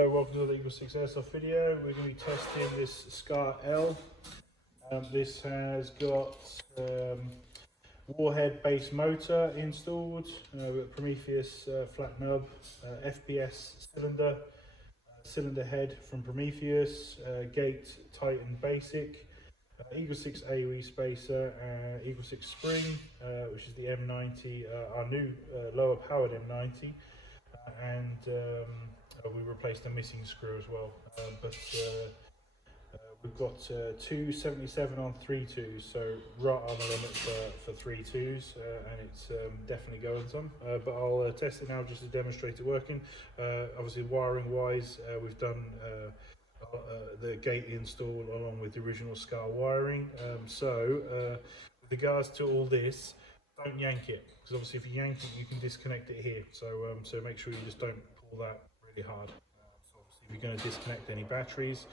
Hello, welcome to the EagleSix Airsoft video. We're going to be testing this Scar L. This has got warhead base motor installed, with Prometheus flat nub, FPS cylinder, cylinder head from Prometheus, gate Titan basic, EagleSix AOE spacer, EagleSix spring, which is the M90, our new lower powered M90, and we replaced a missing screw as well. We've got 277 on 3.2s, so right on the limit for 3.2s, and it's definitely going some. But I'll test it now just to demonstrate it working. Obviously, wiring wise, we've done the gate install along with the original Scar wiring. With regards to all this, don't yank it, because obviously if you yank it, you can disconnect it here. So make sure you just don't pull that really hard. So obviously if you're going to disconnect any batteries,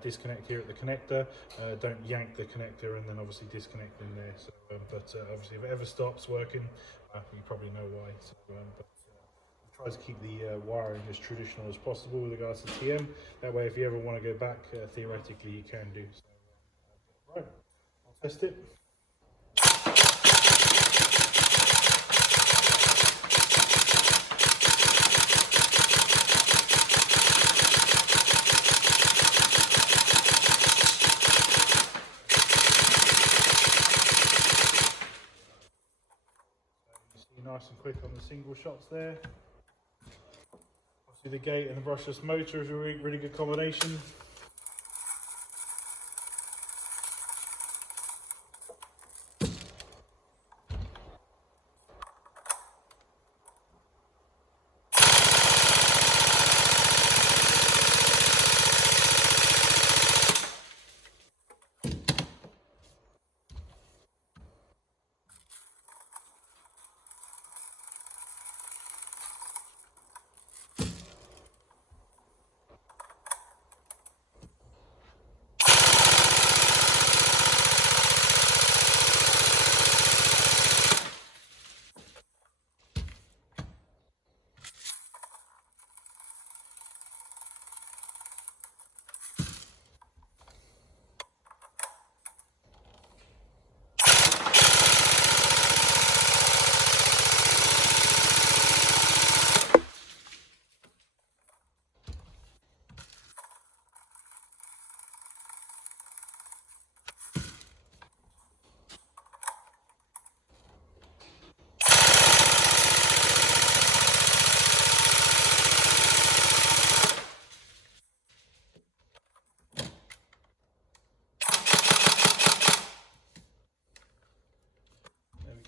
disconnect here at the connector, don't yank the connector and then obviously disconnect in there. So obviously if it ever stops working, you probably know why. Try to keep the wiring as traditional as possible with regards to TM. That way if you ever want to go back, theoretically you can do. So right, I'll test it. Nice and quick on the single shots there. Obviously the gate and the brushless motor is a really good combination.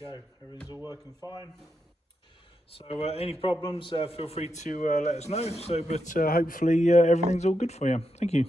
Go, everything's all working fine. So any problems, feel free to let us know. Hopefully everything's all good for you. Thank you.